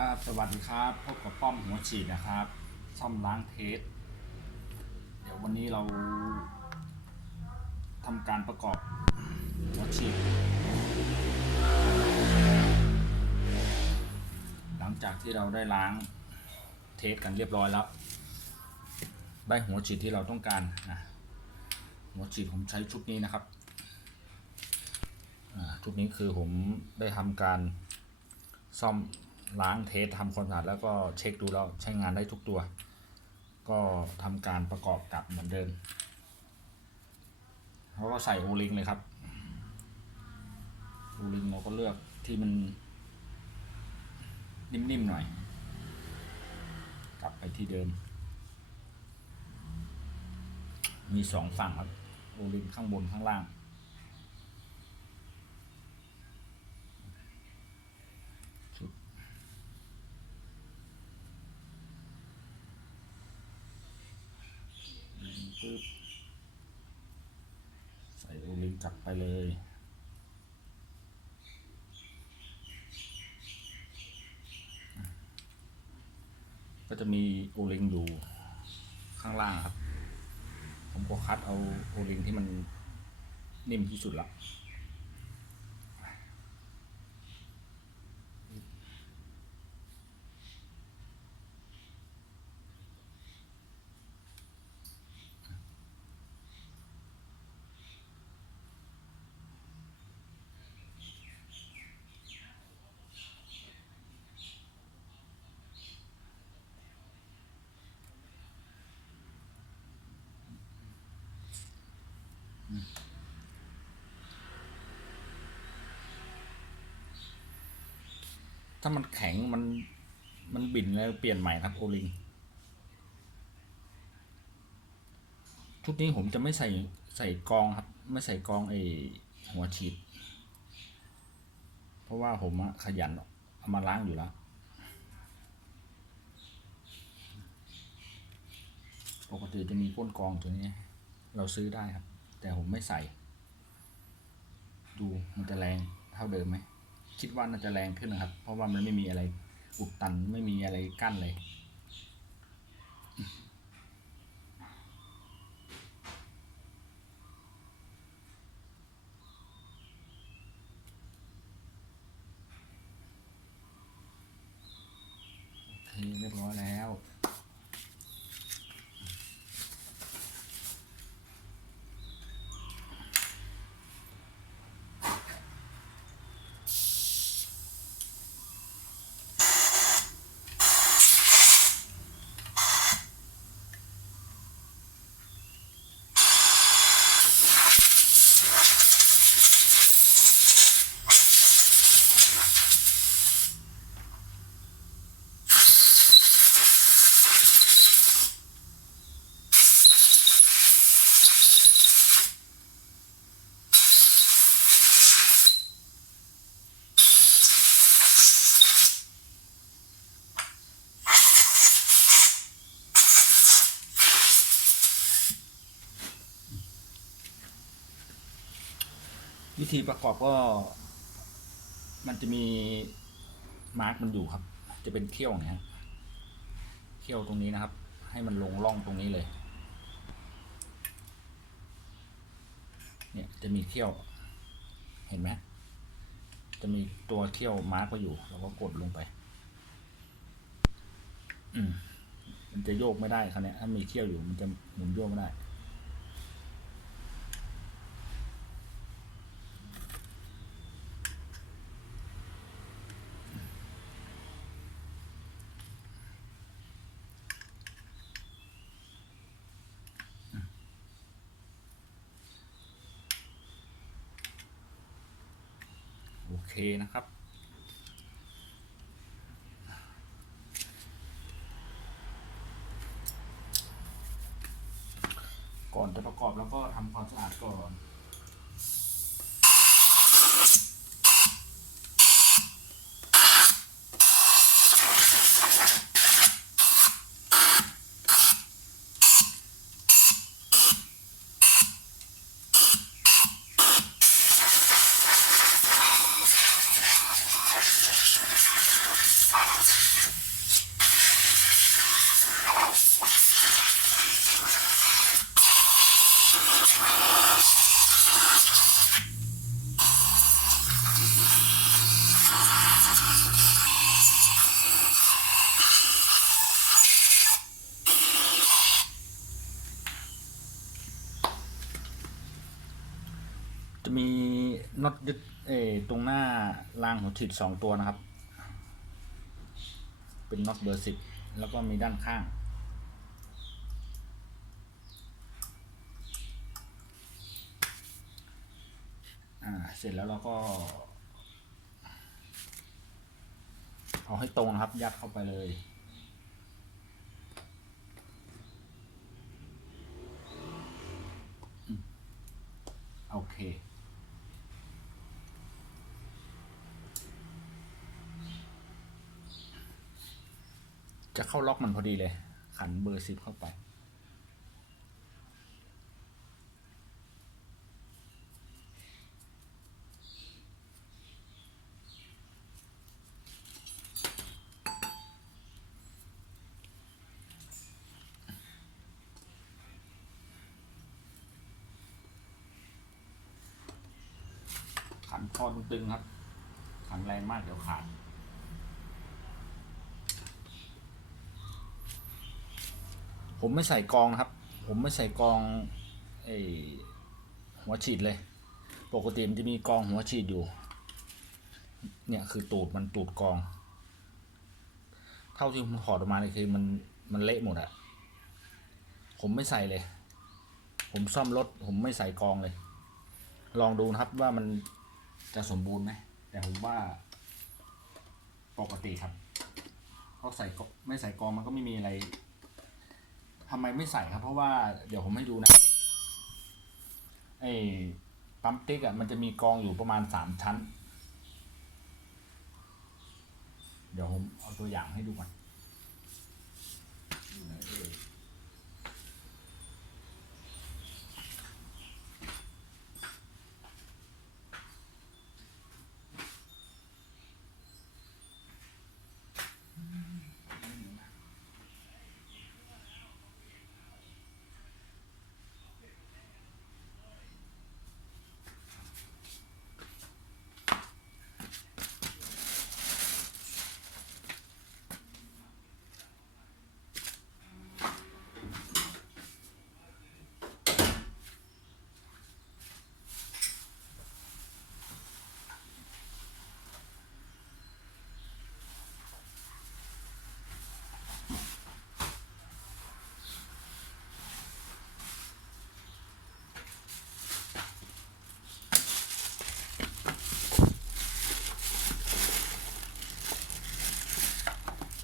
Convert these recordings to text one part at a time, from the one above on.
ครับ สวัสดีครับ พบกับป้อมหัวฉีดนะครับ ซ่อมล้างเทส เดี๋ยววันนี้เราทำการประกอบหัวฉีด หลังจากที่เราได้ล้างเทสกันเรียบร้อยแล้ว ได้หัวฉีดที่เราต้องการนะหัวฉีดผมใช้ชุดนี้นะครับชุดนี้คือผมได้ทำการซ่อม ล้างเทสทำความสะอาดแล้วก็เช็คดูแล้วใช้งานได้ทุกตัว ก็ทำการประกอบกลับเหมือนเดิมเขาก็ใส่โอลิงเลยครับโอลิงเราก็เลือกที่มันนิ่มๆหน่อย กลับไปที่เดิม มีสองฝั่งครับ โอลิงข้างบนข้างล่าง ชุดปึ๊บใส่โอลิง กลับไปเลย ก็จะมีโอลิงอยู่ข้างล่างครับ ผมก็คัดเอาโอลิงที่มันนิ่มที่สุดละ ถ้ามันแข็งมันมันบินแล้วเปลี่ยนใหม่ครับโอลิงชุดนี้ผมจะไม่ใส่ใส่กองครับ ไม่ใส่กองไอหัวฉีด เพราะว่าผมขยันเอามาล้างอยู่แล้ว ปกติจะมีก้นกองตัวนี้ เราซื้อได้ครับ แต่ผมไม่ใส่ ดูมันจะแรงเท่าเดิมไหม คิดว่าน่าจะแรงขึ้นนะครับ เพราะว่ามันไม่มีอะไรอุดตันไม่มีอะไรกั้นเลย โอเคเรียบร้อยแล้ว วิธีประกอบก็ มันจะมีมาร์กมันอยู่ครับ จะเป็นเขี้ยวเนี่ยฮะเขี้ยวตรงนี้นะครับ ให้มันลงร่องตรงนี้เลย เนี่ยจะมีเขี้ยว เห็นไหมจะมีตัวเขี้ยวมาร์กไว้อยู่เราก็กดลงไป อืมมันจะโยกไม่ได้ครับเนี่ยถ้ามีเขี้ยวอยู่มันจะหมุนโยกไม่ได้ เคนะครับ ก่อนจะประกอบแล้วก็ทำความสะอาดก่อน โจะมีน็อตยึดเอตรงหน้ารางหัวฉีดสองตัวนะครับ เป็นน็อตเบอร์สิบแล้วก็มีด้านข้าง อ่า เสร็จแล้วเราก็ เอาให้ตรงนะครับ ยัดเข้าไปเลย โอเค จะเข้าล็อกมันพอดีเลย ขันเบอร์สิบเข้าไป คอตึงๆครับ ขันแรงมากเดี๋ยวขาดผมไม่ใส่กองนะครับ ผมไม่ใส่กองไอหัวฉีดเลย ปกติมันจะมีกองหัวฉีดอยู่ เนี่ยคือตูดมันตูดกอง เท่าที่ผมถอดออกมาเนี่ยคือมันมันเละหมดอะผมไม่ใส่เลย ผมซ่อมรถ ผมไม่ใส่กองเลย ลองดูนะครับว่ามัน จะสมบูรณ์ไหมแต่ผมว่า ปกติครับเพราะใส่ไม่ใส่กองมันก็ไม่มีอะไรทำไมไม่ใส่ครับ เพราะว่าเดี๋ยวผมให้ดูนะไอ้ปั๊มติ๊กอะมันจะมีกองอยู่ประมาณสามชั้น เดี๋ยวผมเอาตัวอย่างให้ดูก่อนเอ่ย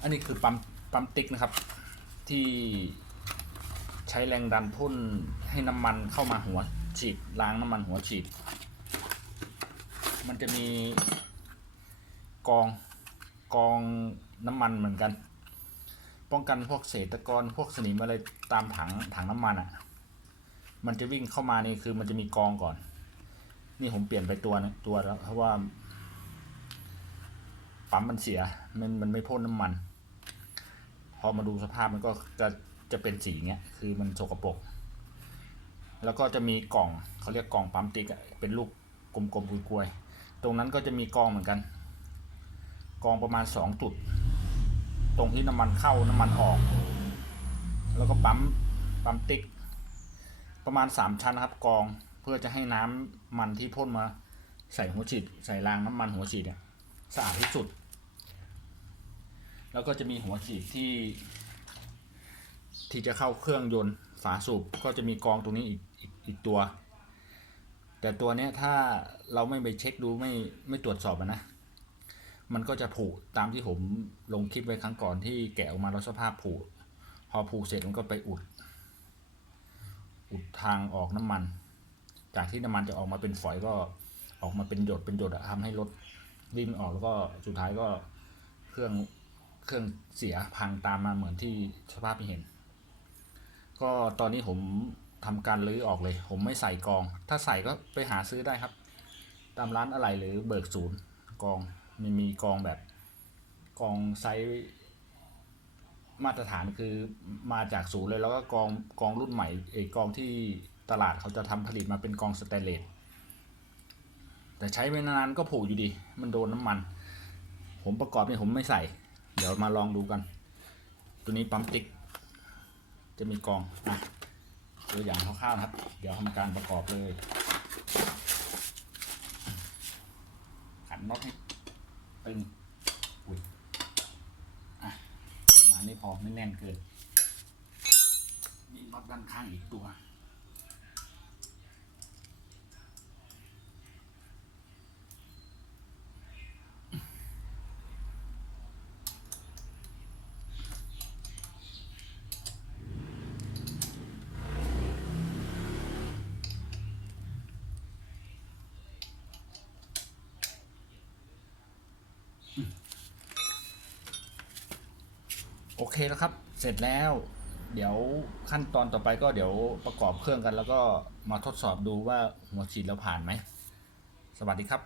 อั นนี้คือปั๊มปั๊มติ๊กนะครับ ที่ใช้แรงดันพ่นให้น้ำมันเข้ามาหัวฉีดล้างน้ำมันหัวฉีด มันจะมีกองกองน้ำมันเหมือนกัน ป้องกันพวกเศษตะกอนพวกสนิมอะไรตามถังถังน้ำมันอะ่ะ มันจะวิ่งเข้ามานี่คือมันจะมีกองก่อน นี่ผมเปลี่ยนไปตัวนะตัวแล้วเพราะว่าปั๊มมันเสียมันมันไม่พ่นน้ำมัน พอมาดูสภาพมันก็จะจะเป็นสีเงี้ย คือมันสกปรก แล้วก็จะมีกล่องเขาเรียกกล่องปั๊มติ๊กเป็นลูกกลมๆกลวยๆตรงนั้นก็จะมีกองเหมือนกัน กองประมาณสองจุด ตรงที่น้ำมันเข้าน้ำมันออก แล้วก็ปั๊มปั๊มติ๊ก ประมาณสามชั้นนะครับ กองเพื่อจะให้น้ำมันที่พ่นมาใส่หัวฉีดใส่รางน้ำมันหัวฉีดเนี่ยสะอาดที่สุด แล้วก็จะมีหัวฉีดที่ ที่จะเข้าเครื่องยนต์ฝาสูบก็จะมีกองตรงนี้อีกอีกอีกตัว แต่ตัวเนี้ยถ้าเราไม่ไปเช็คดูไม่ไม่ตรวจสอบนะ มันก็จะผุตามที่ผมลงคลิปไว้ครั้งก่อนที่แกะออกมาแล้วสภาพผุพอผุเสร็จมันก็ไปอุด อุดทางออกน้ำมัน จากที่น้ำมันจะออกมาเป็นฝอยก็ออกมาเป็นหยดเป็นหยดอะทำให้รถวิ่งออกแล้วก็สุดท้ายก็เครื่อง เครื่องเสียพังตามมาเหมือนที่สภาพที่เห็น ก็ตอนนี้ผมทำการรื้อออกเลย ผมไม่ใส่กอง ถ้าใส่ก็ไปหาซื้อได้ครับ ตามร้านอะไรหรือเบิกศูนย์กองมันมีกองแบบกองไซส์มาตรฐานคือมาจากศูนย์เลยแล้วก็กองกองรุ่นใหม่เอกกองที่ตลาดเขาจะทำผลิตมาเป็นกองสแตนเลสแต่ใช้ไปนานก็ผุอยู่ดี มันโดนน้ำมัน ผมประกอบเนี่ยผมไม่ใส่ เดี๋ยวมาลองดูกัน ตัวนี้ปั๊มติ๊ก จะมีกองอะตัวอย่างคร่าวๆนะครับ เดี๋ยวทำการประกอบเลย ขันน็อตให้ตึงอุ้ยอะประมาณนี้พอไม่แน่นเกินนี่น็อตด้านข้างอีกตัว เคแล้วครับ เสร็จแล้ว เดี๋ยวขั้นตอนต่อไปก็เดี๋ยวประกอบเครื่องกัน แล้วก็มาทดสอบดูว่าหัวฉีดเราผ่านไหม สวัสดีครับ